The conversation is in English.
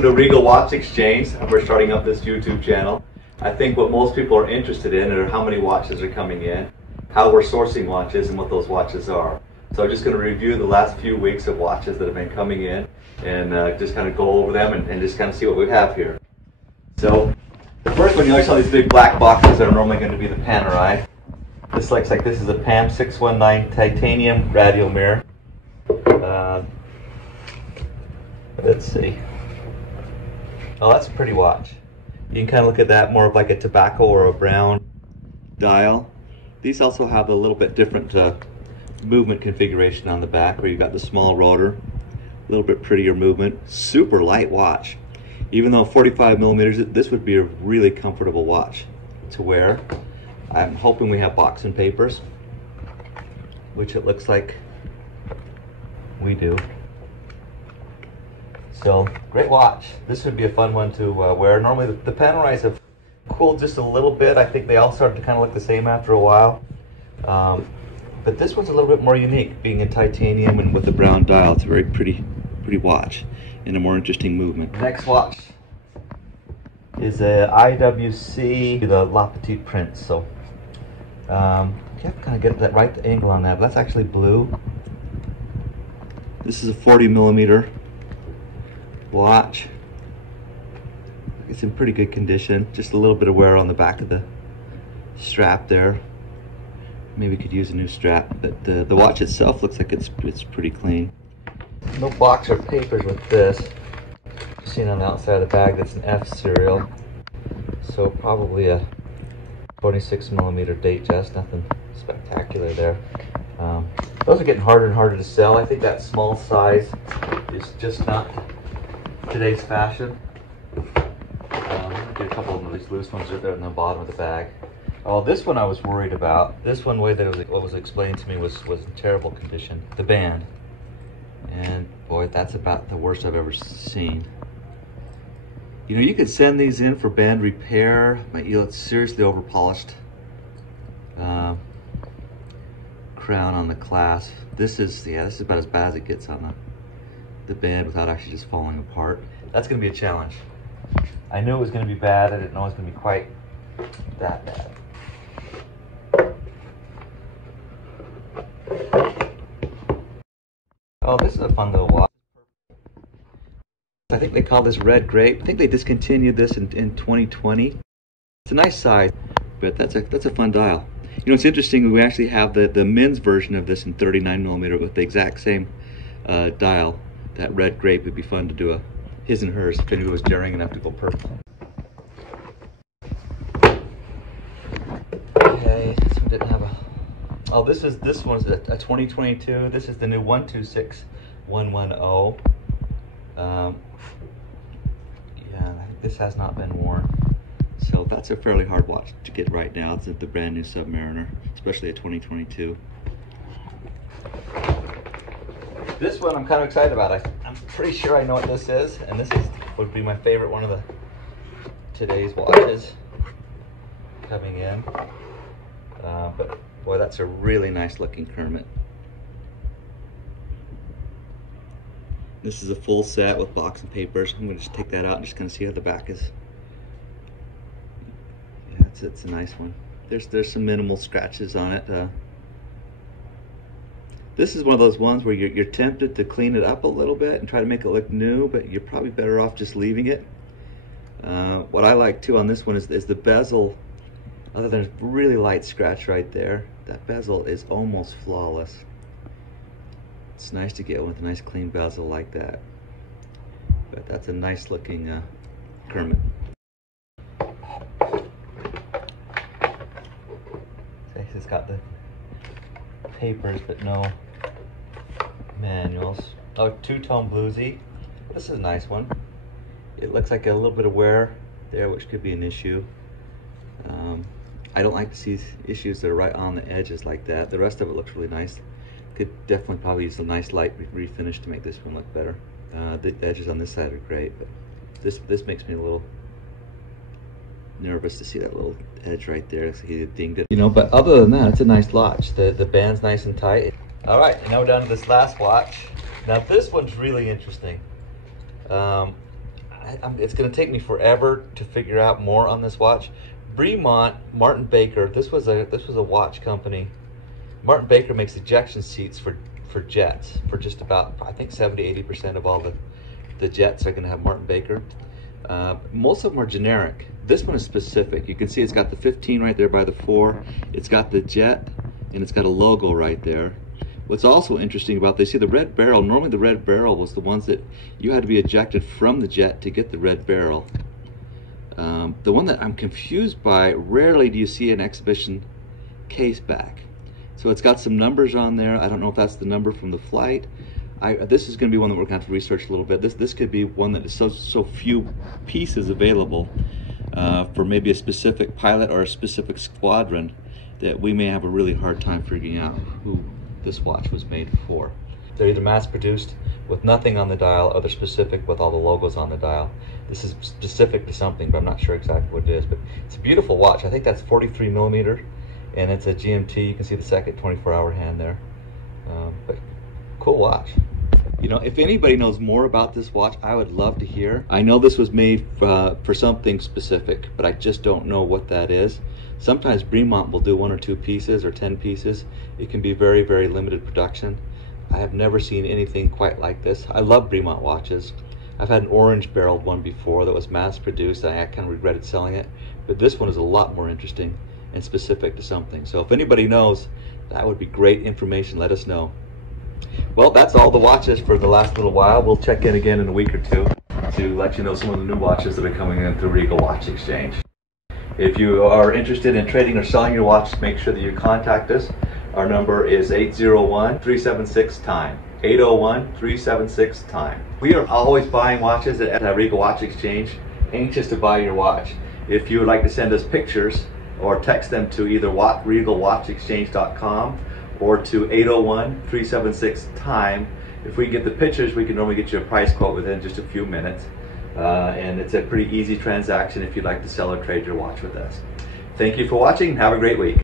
Welcome to Regal Watch Exchange. We're starting up this YouTube channel. I think what most people are interested in are how many watches are coming in, how we're sourcing watches, and what those watches are. So I'm just going to review the last few weeks of watches that have been coming in and just kind of go over them and just kind of see what we have here. So the first one, you always saw these big black boxes that are normally going to be the Panerai. This looks like this is a PAM 619 titanium radial mirror. Let's see. Oh, that's a pretty watch. You can kind of look at that more of like a tobacco or a brown dial. These also have a little bit different movement configuration on the back, where you've got the small rotor, a little bit prettier movement. Super light watch. Even though 45 millimeters, this would be a really comfortable watch to wear. I'm hoping we have box and papers, which it looks like we do. So, great watch. This would be a fun one to wear. Normally the Panerais have cooled just a little bit. I think they all started to kind of look the same after a while. But this one's a little bit more unique, being in titanium and with the brown dial. It's a very pretty watch and a more interesting movement. Next watch is a IWC, the La Petite Prince. So, you have to kind of get that right angle on that. But that's actually blue. This is a 40 millimeter watch. It's in pretty good condition. Just a little bit of wear on the back of the strap there. Maybe could use a new strap, but the watch itself looks like it's pretty clean. No box or papers with this. Seen on the outside of the bag that's an F serial. So probably a 26 millimeter Datejust. Nothing spectacular there. Those are getting harder and harder to sell. I think that small size is just not today's fashion. Get a couple of these loose ones right there in the bottom of the bag. Oh, this one I was worried about. This one, way that what was explained to me was in terrible condition. The band. And boy, that's about the worst I've ever seen. You know, you could send these in for band repair, but it's seriously over polished crown on the clasp. This is about as bad as it gets on the band without actually just falling apart. That's going to be a challenge. I knew it was going to be bad. I didn't know it was going to be quite that bad. Oh, this is a fun little watch. I think they call this Red Grape. I think they discontinued this in 2020. It's a nice size, but that's a fun dial. You know, it's interesting. We actually have the men's version of this in 39 millimeter with the exact same dial. That Red Grape would be fun to do a his and hers if anybody was daring enough to go purple. Okay, this one didn't have a. Oh, this one's a 2022. This is the new 126110. Yeah, I think this has not been worn. So that's a fairly hard watch to get right now. It's the brand new Submariner, especially a 2022. This one I'm kind of excited about. I'm pretty sure I know what this is, and this would be my favorite one of today's watches coming in. But boy, that's a really nice looking Kermit. This is a full set with box and papers. I'm going to just take that out and just kind of see how the back is. Yeah, it's a nice one. There's some minimal scratches on it. This is one of those ones where you're tempted to clean it up a little bit and try to make it look new, but you're probably better off just leaving it. What I like too on this one is the bezel. Other than a really light scratch right there, that bezel is almost flawless. It's nice to get one with a nice clean bezel like that. But that's a nice looking Kermit. It's got the papers but no manuals. Oh, two-tone bluesy. This is a nice one. It looks like a little bit of wear there, which could be an issue. I don't like to see issues that are right on the edges like that. The rest of it looks really nice. Could definitely probably use a nice light refinish to make this one look better. The edges on this side are great, but this makes me a little nervous to see that little edge right there. Looks like he dinged it. You know, but other than that, it's a nice watch. The band's nice and tight. All right, now we're down to this last watch. Now this one's really interesting. it's going to take me forever to figure out more on this watch. Bremont, Martin Baker. This was a watch company. Martin Baker makes ejection seats for jets. For just about, I think 70-80% of all the jets are going to have Martin Baker. Most of them are generic. This one is specific. You can see it's got the 15 right there by the 4. It's got the jet, and it's got a logo right there. What's also interesting about this, see the red barrel, normally the red barrel was the ones that you had to be ejected from the jet to get the red barrel. The one that I'm confused by, rarely do you see an exhibition case back. So it's got some numbers on there. I don't know if that's the number from the flight. This is going to be one that we're going to have to research a little bit. This could be one that is so few pieces available for maybe a specific pilot or a specific squadron that we may have a really hard time figuring out who this watch was made for. They're either mass produced with nothing on the dial, or they're specific with all the logos on the dial. This is specific to something, but I'm not sure exactly what it is. But it's a beautiful watch. I think that's 43 millimeter, and it's a GMT. You can see the second 24-hour hand there. But cool watch. You know, if anybody knows more about this watch, I would love to hear. I know this was made for something specific, but I just don't know what that is. Sometimes Bremont will do 1 or 2 pieces or 10 pieces. It can be very, very limited production. I have never seen anything quite like this. I love Bremont watches. I've had an orange barreled one before that was mass produced, and I kind of regretted selling it. But this one is a lot more interesting and specific to something. So if anybody knows, that would be great information. Let us know. Well, that's all the watches for the last little while. We'll check in again in a week or two to let you know some of the new watches that are coming in through Regal Watch Exchange. If you are interested in trading or selling your watch, make sure that you contact us. Our number is 801-376-TIME. 801-376-TIME. We are always buying watches at Regal Watch Exchange, anxious to buy your watch. If you would like to send us pictures or text them to either regalwatchexchange.com or to 801-376-TIME. If we get the pictures, we can normally get you a price quote within just a few minutes. And it's a pretty easy transaction if you'd like to sell or trade your watch with us. Thank you for watching. Have a great week.